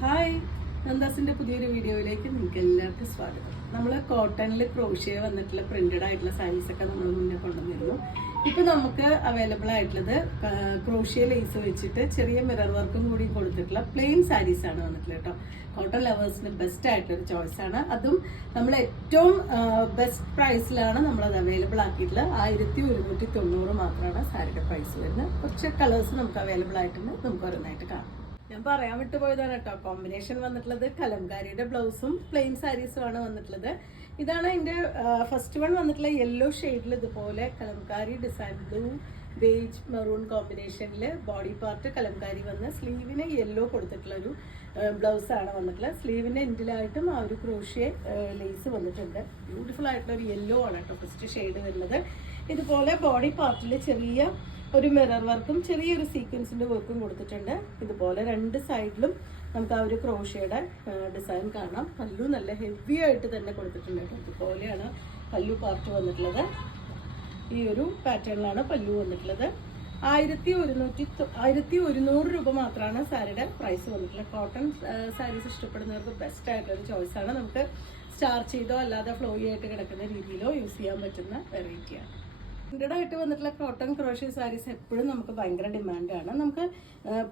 Hi, നന്ദാസിന്റെ പുതിയൊരു വീഡിയോയിലേക്ക് നിങ്ങൾക്ക് എല്ലാവർക്കും സ്വാഗതം. നമ്മൾ കോട്ടണിൽ ക്രോഷ്യ വന്നിട്ടുള്ള പ്രിന്റഡ് ആയിട്ടുള്ള സാരീസ് ഒക്കെ നമ്മൾ മുന്നേ കൊണ്ടുവന്നിരുന്നു. ഇപ്പൊ നമുക്ക് അവൈലബിൾ ആയിട്ടുള്ളത് ക്രോഷ്യ ലേസ് വെച്ചിട്ട് ചെറിയ മിറർ വർക്കും കൂടി കൊടുത്തിട്ടുള്ള പ്ലെയിൻ സാരീസ് ആണ് വന്നിട്ടുള്ളത് കേട്ടോ. കോട്ടൺ ലവേഴ്സിന് ബെസ്റ്റ് ആയിട്ടൊരു ചോയ്സ് ആണ്. അതും നമ്മൾ ഏറ്റവും ബെസ്റ്റ് പ്രൈസിലാണ് നമ്മളത് അവൈലബിൾ ആക്കിയിട്ടുള്ളത്. 1190 മാത്രമാണ് സാരിയുടെ പ്രൈസ് വരുന്നത്. കുറച്ച് കളേഴ്സ് നമുക്ക് അവൈലബിൾ ആയിട്ടുണ്ട്. നമുക്ക് ഓരോന്നായിട്ട് കാണാം. ഞാൻ പറയാൻ വിട്ടുപോയതാണ് കേട്ടോ. കോമ്പിനേഷൻ വന്നിട്ടുള്ളത് കലംകാരിയുടെ ബ്ലൗസും പ്ലെയിൻ സാരീസും ആണ് വന്നിട്ടുള്ളത്. ഇതാണ് അതിന്റെ ഫസ്റ്റ് വൺ വന്നിട്ടുള്ള യെല്ലോ ഷെയ്ഡിൽ ഇതുപോലെ Kalamkari design blue beige maroon കോമ്പിനേഷനിൽ ബോഡി പാർട്ട് കലംകാരി വന്ന് സ്ലീവിന് യെല്ലോ കൊടുത്തിട്ടുള്ള ഒരു ബ്ലൗസ് ആണ് വന്നിട്ടുള്ളത്. സ്ലീവിന്റെ എൻഡിലായിട്ടും ആ ഒരു ക്രോഷ്യ ലേസ് വന്നിട്ടുണ്ട്. ബ്യൂട്ടിഫുൾ ആയിട്ടുള്ള ഒരു യെല്ലോ ആണ് കേട്ടോ ഫസ്റ്റ് ഷെയ്ഡ് വരുന്നത്. ഇതുപോലെ ബോഡി പാർട്ടിൽ ചെറിയ ഒരു മിറർ വർക്കും ചെറിയൊരു സീക്വൻസിന്റെ വർക്കും കൊടുത്തിട്ടുണ്ട്. ഇതുപോലെ രണ്ട് സൈഡിലും നമുക്ക് ആ ഒരു ക്രോഷ്യയുടെ ഡിസൈൻ കാണാം. പല്ലു നല്ല ഹെവി ആയിട്ട് തന്നെ കൊടുത്തിട്ടുണ്ട് കേട്ടോ. ഇതുപോലെയാണ് പല്ലു പാർട്ട് വന്നിട്ടുള്ളത്. ഈ ഒരു പാറ്റേണിലാണ് പല്ലു വന്നിട്ടുള്ളത്. 1100 രൂപ മാത്രമാണ് സാരിയുടെ പ്രൈസ് വന്നിട്ടുള്ളത്. കോട്ടൺ സാരീസ് ഇഷ്ടപ്പെടുന്നവർക്ക് ബെസ്റ്റ് ആയിട്ടുള്ളൊരു ചോയ്സ് ആണ്. നമുക്ക് സ്റ്റാർ ചെയ്തോ അല്ലാതെ ഫ്ലോയി ആയിട്ട് കിടക്കുന്ന രീതിയിലോ യൂസ് ചെയ്യാൻ പറ്റുന്ന വെറൈറ്റിയാണ്. പ്രിന്റഡ് ആയിട്ട് വന്നിട്ടുള്ള കോട്ടൺ ക്രോഷ്യ സാരീസ് എപ്പോഴും നമുക്ക് ഭയങ്കര ഡിമാൻഡാണ്. നമുക്ക്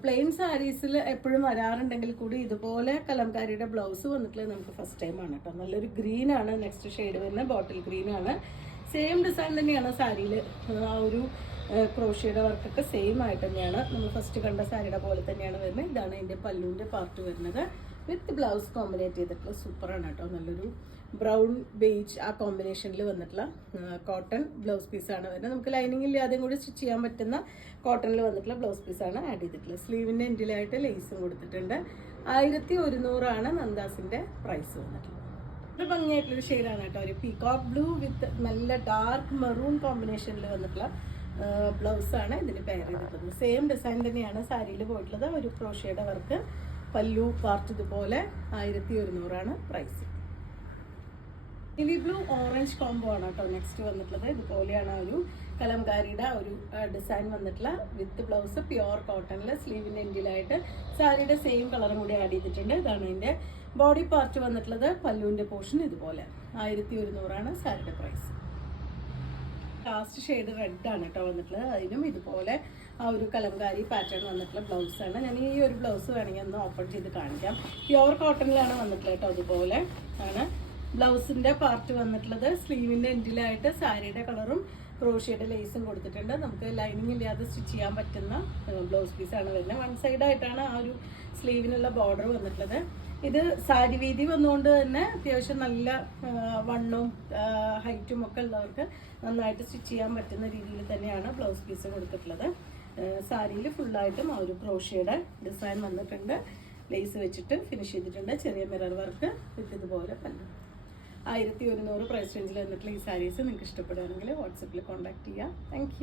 പ്ലെയിൻ സാരീസിൽ എപ്പോഴും വരാറുണ്ടെങ്കിൽ കൂടി ഇതുപോലെ കലംകാരിയുടെ ബ്ലൗസ് വന്നിട്ടുള്ളത് നമുക്ക് ഫസ്റ്റ് ടൈം ആണ് കേട്ടോ. നല്ലൊരു ഗ്രീൻ ആണ് നെക്സ്റ്റ് ഷെയ്ഡ് വരുന്നത്. ബോട്ടിൽ ഗ്രീൻ ആണ്. സെയിം ഡിസൈൻ തന്നെയാണ് സാരിയിൽ. ആ ഒരു ക്രോഷ്യയുടെ വർക്കൊക്കെ സെയിം ആയിട്ട് തന്നെയാണ് നമ്മൾ ഫസ്റ്റ് കണ്ട സാരിയുടെ പോലെ തന്നെയാണ് വരുന്നത്. ഇതാണ് അതിൻ്റെ പല്ലുവിൻ്റെ പാർട്ട് വരുന്നത്. വിത്ത് ബ്ലൗസ് കോമ്പിനേറ്റ് ചെയ്തിട്ടുള്ള സൂപ്പറാണ് കേട്ടോ. നല്ലൊരു ബ്രൗൺ ബേജ് ആ കോമ്പിനേഷനിൽ വന്നിട്ടുള്ള കോട്ടൺ ബ്ലൗസ് പീസാണ് വരുന്നത്. നമുക്ക് ലൈനിങ് ഇല്ലാതെയും കൂടി സ്റ്റിച്ച് ചെയ്യാൻ പറ്റുന്ന കോട്ടണിൽ വന്നിട്ടുള്ള ബ്ലൗസ് പീസാണ് ആഡ് ചെയ്തിട്ടുള്ളത്. സ്ലീവിൻ്റെ എൻഡിലായിട്ട് ലേസും കൊടുത്തിട്ടുണ്ട്. 1100 നന്ദാസിൻ്റെ പ്രൈസ് വന്നിട്ടുള്ളത്. ഒരു ഭംഗിയായിട്ടുള്ളൊരു ഷെയ്ഡാണ് കേട്ടോ. ഒരു പീകോക്ക് ബ്ലൂ വിത്ത് നല്ല ഡാർക്ക് മെറൂൺ കോമ്പിനേഷനിൽ വന്നിട്ടുള്ള ബ്ലൗസാണ് ഇതിന് പെയർ ചെയ്തിട്ടുള്ളത്. സെയിം ഡിസൈൻ തന്നെയാണ് സാരിയിൽ പോയിട്ടുള്ളത്. ഒരു ക്രോഷ്യയുടെ വർക്ക് പല്ലു പാർട്ട് ഇതുപോലെ 1100 price. Navy blue orange combo ആണ് കേട്ടോ നെക്സ്റ്റ് വന്നിട്ടുള്ളത്. ഇതുപോലെയാണ് ഒരു കലംകാരിയുടെ ഒരു ഡിസൈൻ വന്നിട്ടുള്ള വിത്ത് ബ്ലൗസ് പ്യുവർ കോട്ടണിൽ സ്ലീവിൻ്റെ എൻഡിലായിട്ട് സാരിയുടെ സെയിം കളറും കൂടി ആഡ് ചെയ്തിട്ടുണ്ട്. ഇതാണ് ഇതിൻ്റെ ബോഡി പാർട്ട് വന്നിട്ടുള്ളത്. പല്ലുവിൻ്റെ പോർഷൻ ഇതുപോലെ 1100 സാരിയുടെ പ്രൈസ്. ലാസ്റ്റ് ഷെയ്ഡ് റെഡ് ആണ് കേട്ടോ വന്നിട്ടുള്ളത്. അതിനും ഇതുപോലെ ആ ഒരു കലംകാരി പാറ്റേൺ വന്നിട്ടുള്ള ബ്ലൗസാണ്. ഞാൻ ഈ ഒരു ബ്ലൗസ് വേണമെങ്കിൽ ഒന്ന് ഓപ്പൺ ചെയ്ത് കാണിക്കാം. പ്യുവർ കോട്ടണിലാണ് വന്നിട്ടുള്ളത് കേട്ടോ. അതുപോലെ ആണ് ബ്ലൗസിന്റെ പാർട്ട് വന്നിട്ടുള്ളത്. സ്ലീവിന്റെ എൻഡിലായിട്ട് സാരിയുടെ കളറും ക്രോഷ്യയുടെ ലേസും കൊടുത്തിട്ടുണ്ട്. നമുക്ക് ലൈനിങ് ഇല്ലാതെ സ്റ്റിച്ച് ചെയ്യാൻ പറ്റുന്ന ബ്ലൗസ് പീസാണ് വരുന്നത്. വൺ സൈഡായിട്ടാണ് ആ ഒരു സ്ലീവിനുള്ള ബോർഡർ വന്നിട്ടുള്ളത്. ഇത് സാരി വീതി വന്നുകൊണ്ട് തന്നെ അത്യാവശ്യം നല്ല വണ്ണവും ഹൈറ്റും ഒക്കെ ഉള്ളവർക്ക് നന്നായിട്ട് സ്റ്റിച്ച് ചെയ്യാൻ പറ്റുന്ന രീതിയിൽ തന്നെയാണ് ബ്ലൗസ് പീസ് കൊടുത്തിട്ടുള്ളത്. സാരിയിൽ ഫുള്ളായിട്ടും ആ ഒരു ക്രോഷ്യയുടെ ഡിസൈൻ വന്നിട്ടുണ്ട്. ലേസ് വെച്ചിട്ട് ഫിനിഷ് ചെയ്തിട്ടുണ്ട്. ചെറിയ മിറർ വർക്ക് വിത്ത് ഇതുപോലെ പല്ലു. 1100 പ്രൈസ് റേഞ്ചിൽ വന്നിട്ടുള്ള ഈ സാരീസ് നിങ്ങൾക്ക് ഇഷ്ടപ്പെടുകയാണെങ്കിൽ വാട്സപ്പിൽ കോൺടാക്ട് ചെയ്യാം. താങ്ക്